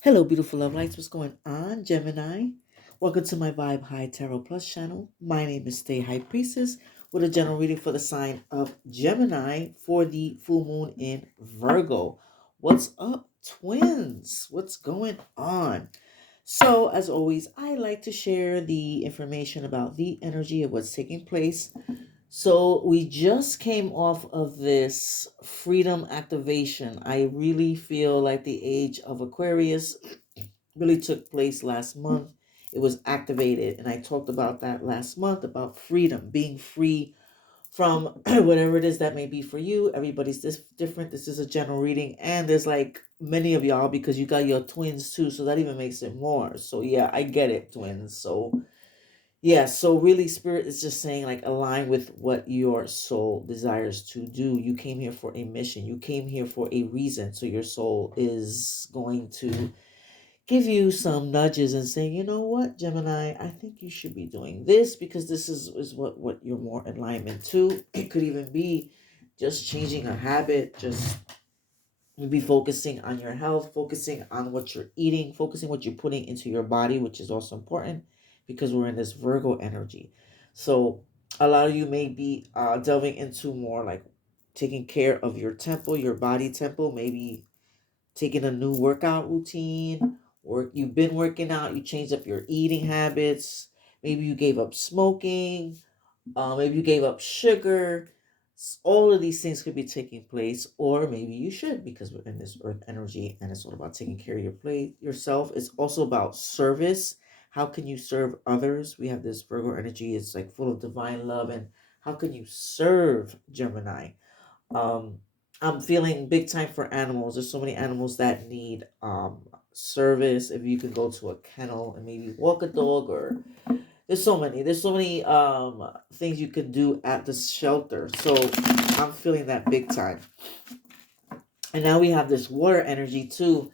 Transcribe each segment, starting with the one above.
Hello, beautiful love lights. What's going on, Gemini? Welcome to my Vibe High Tarot Plus channel. My name is Stay High Priestess with a general reading for the sign of Gemini for the full moon in Virgo. What's up, twins? What's going on? So, as always, I like to share the information about the energy of what's taking place. So we just came off of this freedom activation. I really feel like the age of Aquarius really took place last month. It was activated, and I talked about that last month about freedom, being free from whatever it is that may be for you. Everybody's different. This is a general reading, and there's like many of y'all because you got your twins too, so that even makes it more. So yeah, I get it, twins. So yeah, so really, spirit is just saying, like, align with what your soul desires to do. You came here for a mission, you came here for a reason. So, your soul is going to give you some nudges and saying, you know what, Gemini, I think you should be doing this because this is what you're more in alignment to. It could even be just changing a habit, just maybe focusing on your health, focusing on what you're eating, focusing what you're putting into your body, which is also important because we're in this Virgo energy. So a lot of you may be delving into more like taking care of your temple, your body temple, maybe taking a new workout routine, or you've been working out, you changed up your eating habits, maybe you gave up smoking, maybe you gave up sugar. All of these things could be taking place, or maybe you should because we're in this earth energy and it's all about taking care of your plate yourself. It's also about service. How can you serve others? We have this Virgo energy, it's like full of divine love. And how can you serve, Gemini? Um, I'm feeling big time for animals. There's so many animals that need service. If you can go to a kennel and maybe walk a dog, or there's so many things you can do at the shelter. So I'm feeling that big time. And now we have this water energy too,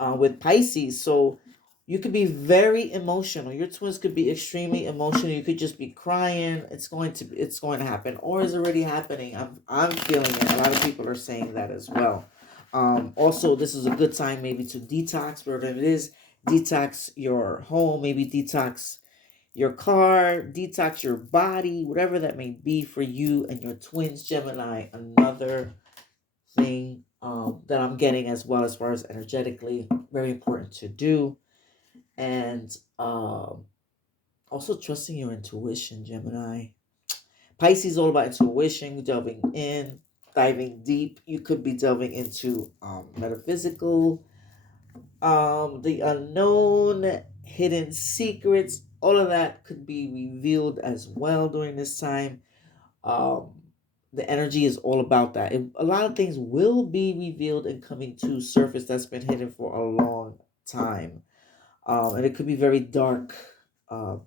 with Pisces. So you could be very emotional. Your twins could be extremely emotional. You could just be crying. It's going to happen, or is already happening. I'm feeling it. A lot of people are saying that as well. Also, this is a good time maybe to detox, whatever it is. Detox your home, maybe detox your car, detox your body, whatever that may be for you and your twins, Gemini. Another thing that I'm getting as well, as far as energetically, very important to do. And also trusting your intuition, Gemini. Pisces is all about intuition, delving in, diving deep. You could be delving into metaphysical, the unknown, hidden secrets. All of that could be revealed as well during this time. Um, the energy is all about that. A lot of things will be revealed and coming to surface that's been hidden for a long time. And it could be very dark uh,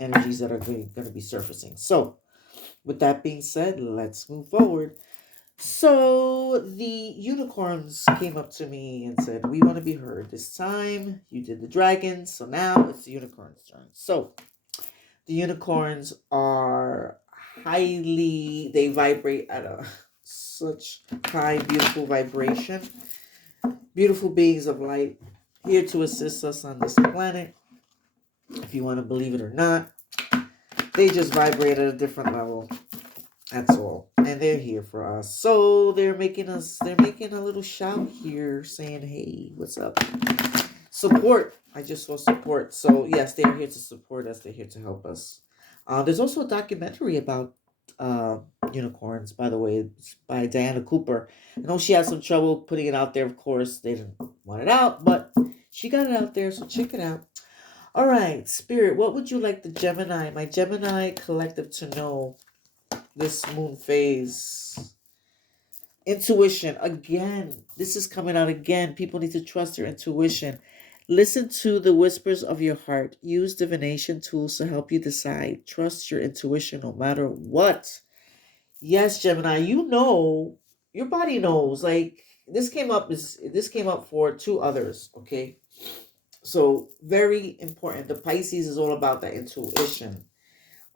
energies that are going to be surfacing. So, with that being said, let's move forward. So, the unicorns came up to me and said, we want to be heard. This time, you did the dragons, so now it's the unicorns' turn. So, the unicorns are they vibrate at a such high, beautiful vibration. Beautiful beings of light here to assist us on this planet. If you want to believe it or not, they just vibrate at a different level. That's all. And they're here for us. So they're making a little shout here saying, hey, what's up? Support. I just saw support. So yes, they're here to support us. They're here to help us. There's also a documentary about uh, unicorns, by the way. It's by Diana Cooper. I know she had some trouble putting it out there. Of course, they didn't want it out, but she got it out there. So check it out. All right, Spirit, what would you like my Gemini collective to know this moon phase? Intuition. Again, this is coming out again. People need to trust their intuition. Listen to the whispers of your heart. Use divination tools to help you decide. Trust your intuition no matter what. Yes, Gemini, you know, your body knows. Like this came up for two others, okay? So very important. The Pisces is all about that intuition.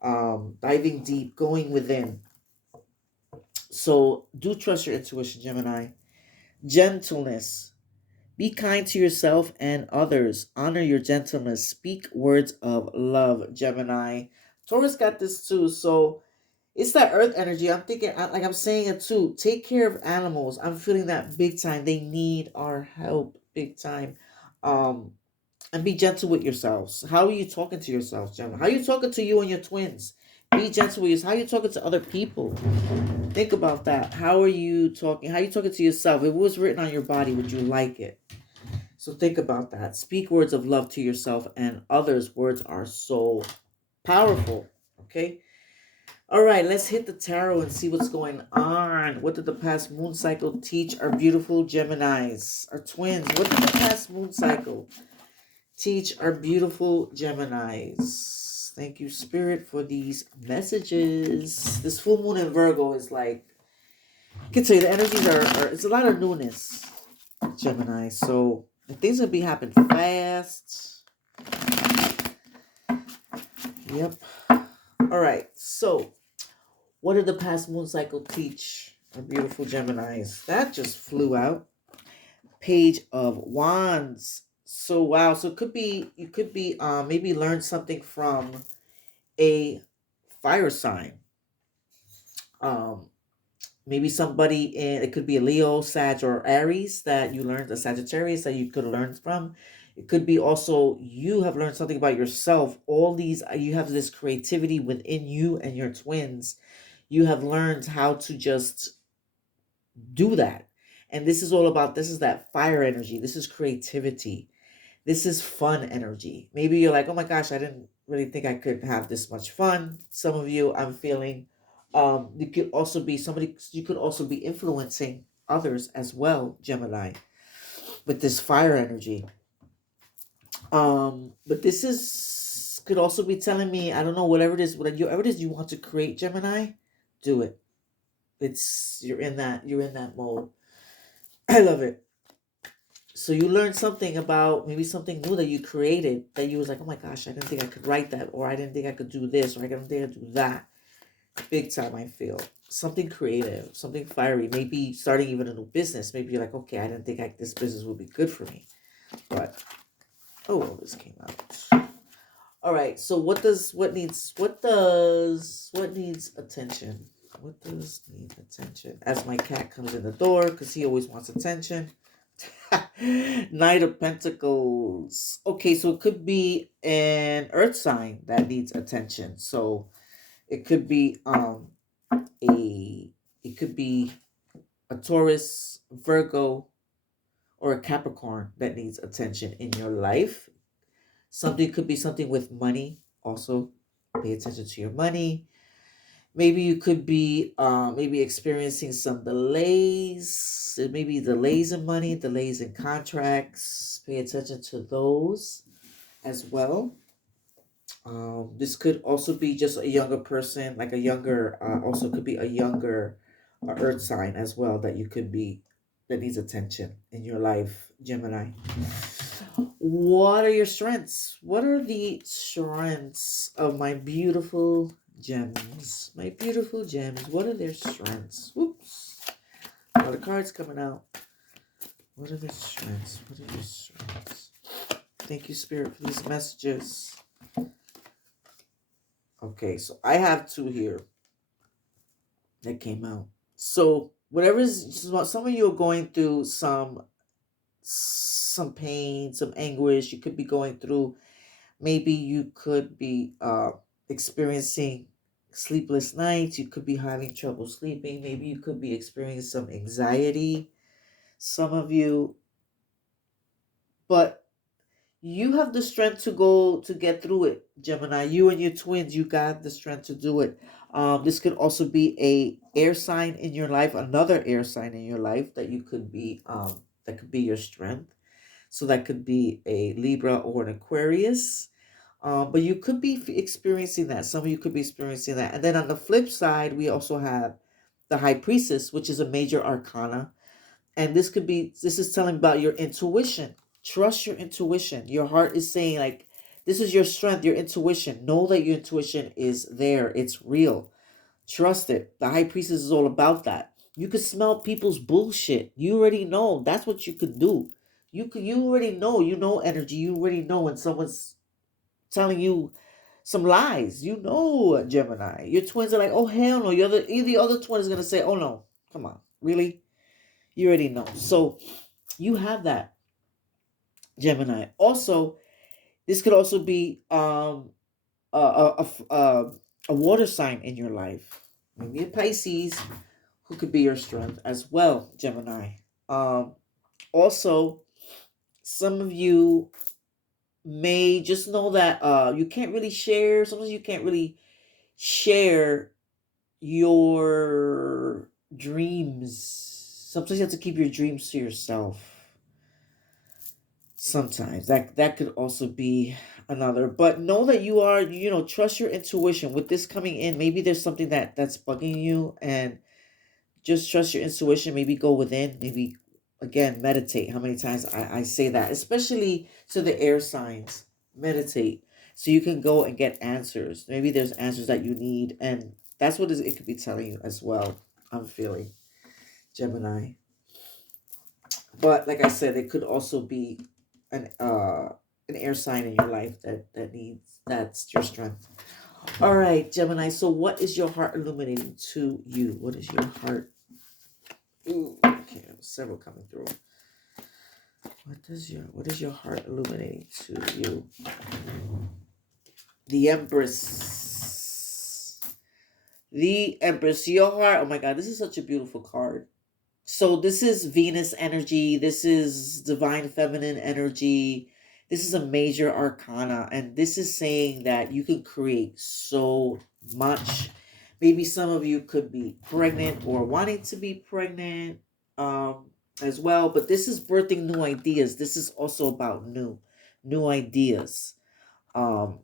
Diving deep, going within. So do trust your intuition, Gemini. Gentleness. Be kind to yourself and others. Honor your gentleness. Speak words of love, Gemini. Taurus got this too. So it's that earth energy. I'm thinking, like I'm saying it too. Take care of animals. I'm feeling that big time. They need our help big time. Um, and be gentle with yourselves. How are you talking to yourselves, Gemini? How are you talking to you and your twins? Be gentle with yourself. How are you talking to other people? Think about that. How are you talking? How are you talking to yourself? If it was written on your body, would you like it? So think about that. Speak words of love to yourself and others. Words are so powerful. Okay. All right, let's hit the tarot and see what's going on. What did the past moon cycle teach our beautiful Geminis, our twins? What did the past moon cycle teach our beautiful Geminis? Thank you, Spirit, for these messages. This full moon in Virgo is like, I can tell you the energies are it's a lot of newness, Gemini. So things will be happening fast. Yep. All right, so what did the past moon cycle teach our beautiful Geminis? That just flew out. Page of Wands. So wow. So it could be you could be maybe learn something from a fire sign. Um maybe somebody in it could be a Leo, Sag, or Aries that you learned, a Sagittarius that you could learn from. It could be also you have learned something about yourself. All these you have this creativity within you and your twins. You have learned how to just do that. And this is all about this is that fire energy. This is creativity. This is fun energy. Maybe you're like, oh my gosh, I didn't really think I could have this much fun. Some of you, I'm feeling, you could also be somebody, you could also be influencing others as well, Gemini, with this fire energy. But this is, could also be telling me, I don't know, whatever it is you want to create, Gemini, do it. You're in that mode. I love it. So you learned something about maybe something new that you created that you was like, oh my gosh, I didn't think I could write that, or I didn't think I could do this, or I didn't think I could do that. Big time, I feel. Something creative, something fiery, maybe starting even a new business. Maybe you're like, okay, I didn't think this business would be good for me. But, oh, well, this came out. All right, so what needs attention? What does need attention? As my cat comes in the door, because he always wants attention. Knight of Pentacles. Okay, so it could be an earth sign that needs attention. So it could be it could be a Taurus, Virgo, or a Capricorn that needs attention in your life. Something could be something with money. Also, pay attention to your money. Maybe you could be maybe experiencing some delays. Maybe delays in money, delays in contracts. Pay attention to those as well. This could also be just a younger person, like a younger, also could be a younger earth sign as well that you could be, that needs attention in your life, Gemini. What are your strengths? What are the strengths of my beautiful gems? My beautiful gems. What are their strengths? Whoops. All the cards coming out. What are their strengths? What are their strengths? Thank you, Spirit, for these messages. Okay, so I have two here that came out. So some of you are going through some pain, some anguish. You could be going through, maybe you could be experiencing sleepless nights. You could be having trouble sleeping. Maybe you could be experiencing some anxiety, some of you. But you have the strength to get through it, Gemini. You and your twins, you got the strength to do it. This could also be a air sign in your life, another air sign in your life that you could be that could be your strength. So that could be a Libra or an Aquarius. But you could be experiencing that. Some of you could be experiencing that. And then on the flip side, we also have the High Priestess, which is a major arcana. And this is telling about your intuition. Trust your intuition. Your heart is saying, like, this is your strength, your intuition. Know that your intuition is there. It's real. Trust it. The High Priestess is all about that. You could smell people's bullshit. You already know. That's what you could do. You already know, energy. You already know when someone's telling you some lies. Gemini. Your twins are like, oh hell no. The other twin is gonna say, oh no, come on, really? You already know. So you have that, Gemini. Also, this could also be a water sign in your life. Maybe a Pisces, who could be your strength as well, Gemini. Um, Also, some of you may just know that you can't really share. Sometimes you can't really share your dreams. Sometimes you have to keep your dreams to yourself. Sometimes that could also be another. But know that trust your intuition. With this coming in, maybe there's something that's bugging you, and just trust your intuition. Maybe go within. Maybe again meditate. How many times I say that, especially to the air signs. Meditate so you can go and get answers. Maybe there's answers that you need, and that's what it could be telling you as well. I'm feeling, Gemini. But like I said, it could also be an uh an air sign in your life that's your strength. All right, Gemini. So what is your heart illuminating to you? What is your heart? Ooh, okay, several coming through. What is your heart illuminating to you? The Empress. The Empress. Your heart. Oh my God, this is such a beautiful card. So this is Venus energy. This is divine feminine energy. This is a major arcana. And this is saying that you can create so much. Maybe some of you could be pregnant or wanting to be pregnant as well. But this is birthing new ideas. This is also about new ideas. Um,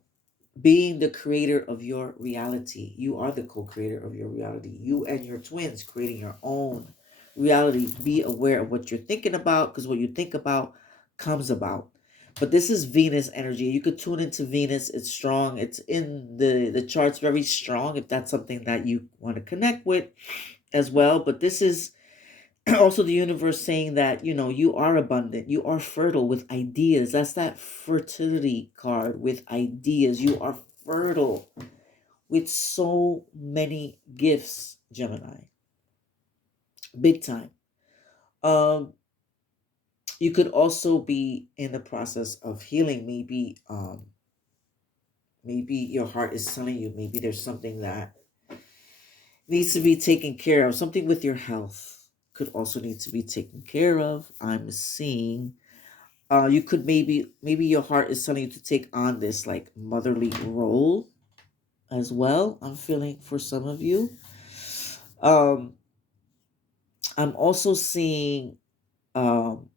Being the creator of your reality. You are the co-creator of your reality. You and your twins creating your own reality. Be aware of what you're thinking about, because what you think about comes about. But this is Venus energy. You could tune into Venus. It's strong. It's in the charts, very strong, if that's something that you want to connect with as well. But this is also the universe saying that you are abundant, you are fertile with ideas. That's that fertility card, with ideas. You are fertile with so many gifts, Gemini. Big time. um you could also be in the process of healing. Maybe your heart is telling you, maybe there's something that needs to be taken care of. Something with your health could also need to be taken care of. I'm seeing you could maybe your heart is telling you to take on this like motherly role as well. I'm feeling for some of you. um I'm also seeing um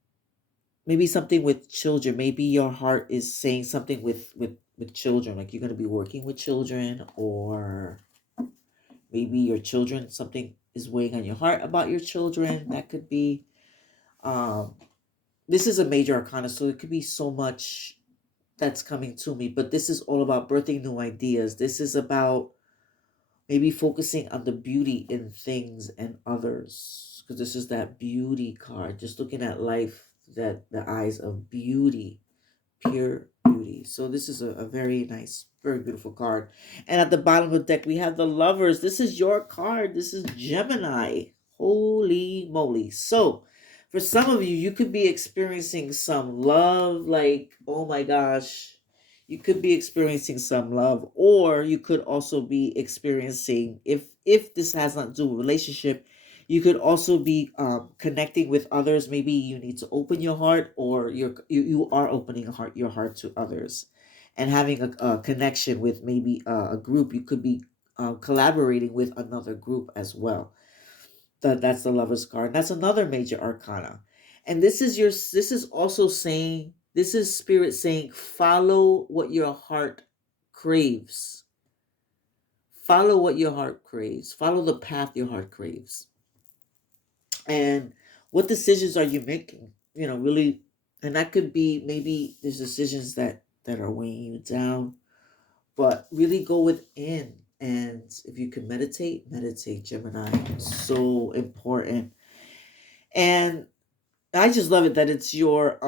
maybe something with children. Maybe your heart is saying something with children, like you're going to be working with children, or maybe your children, something is weighing on your heart about your children. That could be um this is a major arcana, so it could be so much that's coming to me. But this is all about birthing new ideas. This is about maybe focusing on the beauty in things and others, because this is that beauty card, just looking at life, that the eyes of beauty, pure beauty. So this is a very nice, very beautiful card. And at the bottom of the deck, we have the Lovers. This is your card. This is Gemini. Holy moly. So for some of you, you could be experiencing some love, like, oh my gosh. You could be experiencing some love, or you could also be experiencing, if this has not to do with relationship, you could also be connecting with others. Maybe you need to open your heart, or you are opening your heart to others, and having a connection with maybe a group. You could be collaborating with another group as well. That's the Lover's card. That's another major arcana. And this is also saying, this is spirit saying, follow what your heart craves. Follow what your heart craves. Follow the path your heart craves. And what decisions are you making? Really. And that could be, maybe there's decisions that are weighing you down, but really go within. And if you can meditate, Gemini. So important. And I just love it that it's your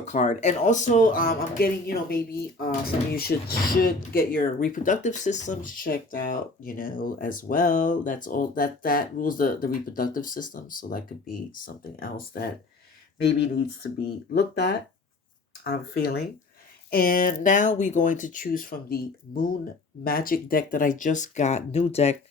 card. And also I'm getting, maybe some of you should get your reproductive systems checked out, as well. That's all that rules the reproductive system. So that could be something else that maybe needs to be looked at. I'm feeling. And now we're going to choose from the Moon Magic deck that I just got. New deck,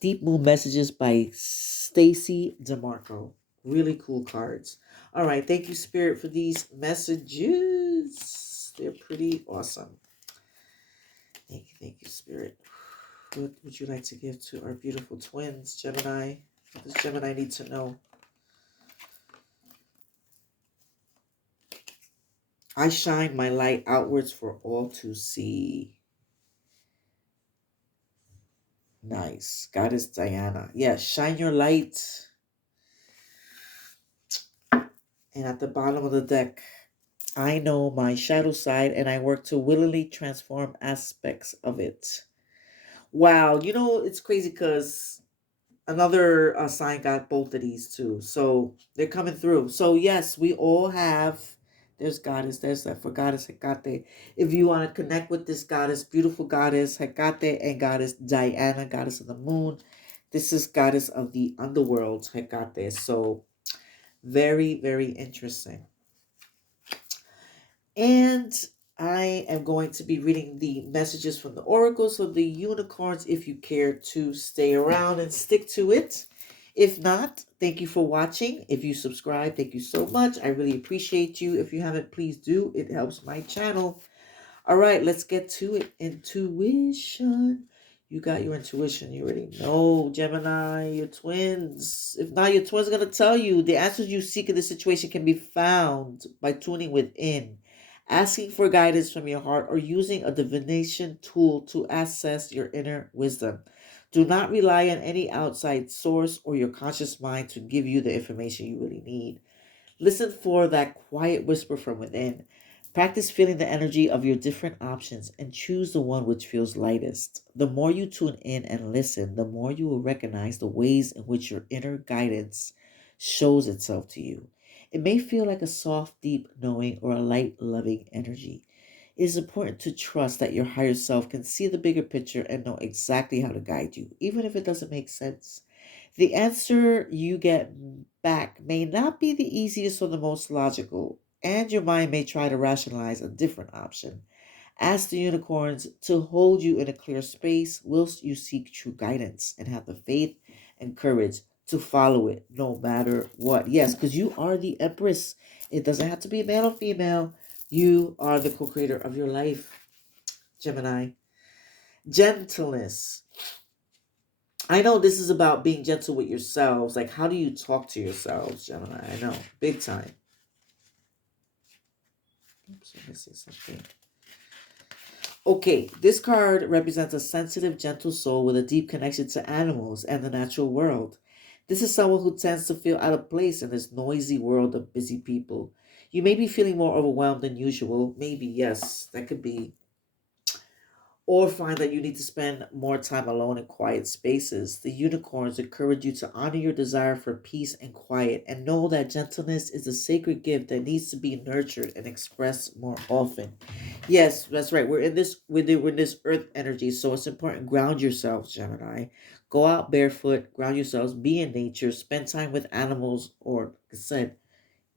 Deep Moon Messages by Stacy DeMarco. Really cool cards. All right, thank you, Spirit, for these messages. They're pretty awesome. Thank you, Spirit. What would you like to give to our beautiful twins, Gemini? What does Gemini need to know? I shine my light outwards for all to see. Nice. Goddess Diana. Yes, shine your light. And at the bottom of the deck, I know my shadow side and I work to willingly transform aspects of it. Wow, it's crazy because another sign got both of these too. So they're coming through. So, yes, we all have. There's goddess, there's that for goddess Hecate. If you want to connect with this goddess, beautiful goddess Hecate, and goddess Diana, goddess of the moon, this is goddess of the underworld, Hecate. So, very, very interesting. And I am going to be reading the messages from the oracles of the unicorns if you care to stay around and stick to it. If not, thank you for watching. If you subscribe, thank you so much. I really appreciate you. If you haven't, please do. It helps my channel. All right, let's get to it. Intuition. You got your intuition. You already know, Gemini, your twins. If not, your twins are going to tell you the answers you seek in this situation can be found by tuning within, asking for guidance from your heart, or using a divination tool to access your inner wisdom. Do not rely on any outside source or your conscious mind to give you the information you really need. Listen for that quiet whisper from within. Practice feeling the energy of your different options and choose the one which feels lightest. The more you tune in and listen, the more you will recognize the ways in which your inner guidance shows itself to you. It may feel like a soft, deep knowing or a light, loving energy. It is important to trust that your higher self can see the bigger picture and know exactly how to guide you, even if it doesn't make sense. The answer you get back may not be the easiest or the most logical, and your mind may try to rationalize a different option. Ask the unicorns to hold you in a clear space whilst you seek true guidance and have the faith and courage to follow it no matter what. Yes, because you are the empress. It doesn't have to be male or female. You are the co creator of your life, Gemini. Gentleness. I know this is about being gentle with yourselves. Like, how do you talk to yourselves, Gemini? I know, big time. Oops, I'm missing something. Okay, this card represents a sensitive, gentle soul with a deep connection to animals and the natural world. This is someone who tends to feel out of place in this noisy world of busy people. You may be feeling more overwhelmed than usual. Maybe, yes, that could be, or find that you need to spend more time alone in quiet spaces. The unicorns encourage you to honor your desire for peace and quiet and know that gentleness is a sacred gift that needs to be nurtured and expressed more often. Yes, that's right. We're in this earth energy, so it's important. Ground yourselves, Gemini. Go out barefoot, ground yourselves, be in nature, spend time with animals, or like I said,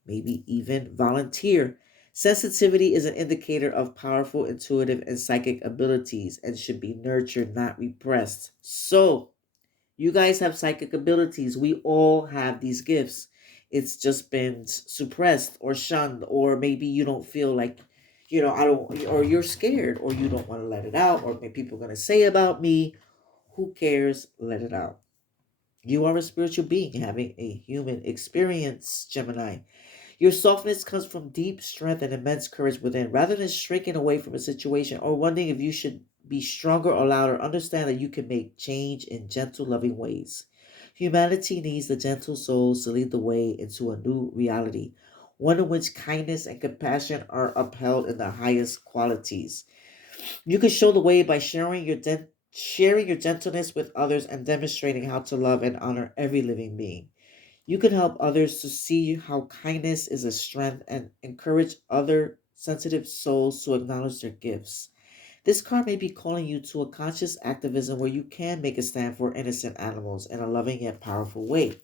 maybe even volunteer. Sensitivity is an indicator of powerful intuitive and psychic abilities and should be nurtured, not repressed. So, you guys have psychic abilities. We all have these gifts. It's just been suppressed or shunned, or maybe you don't feel like, I don't, or you're scared, or you don't want to let it out, or maybe people are going to say about me. Who cares? Let it out. You are a spiritual being having a human experience, Gemini. Your softness comes from deep strength and immense courage within. Rather than shrinking away from a situation or wondering if you should be stronger or louder, understand that you can make change in gentle, loving ways. Humanity needs the gentle souls to lead the way into a new reality, one in which kindness and compassion are upheld in the highest qualities. You can show the way by sharing your gentleness with others and demonstrating how to love and honor every living being. You can help others to see how kindness is a strength and encourage other sensitive souls to acknowledge their gifts. This card may be calling you to a conscious activism where you can make a stand for innocent animals in a loving yet powerful way.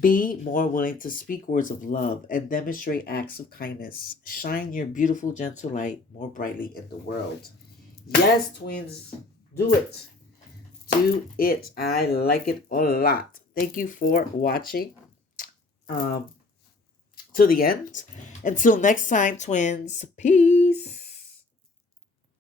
Be more willing to speak words of love and demonstrate acts of kindness. Shine your beautiful, gentle light more brightly in the world. Yes, twins, do it. Do it. I like it a lot. Thank you for watching um, to the end. Until next time, twins. Peace.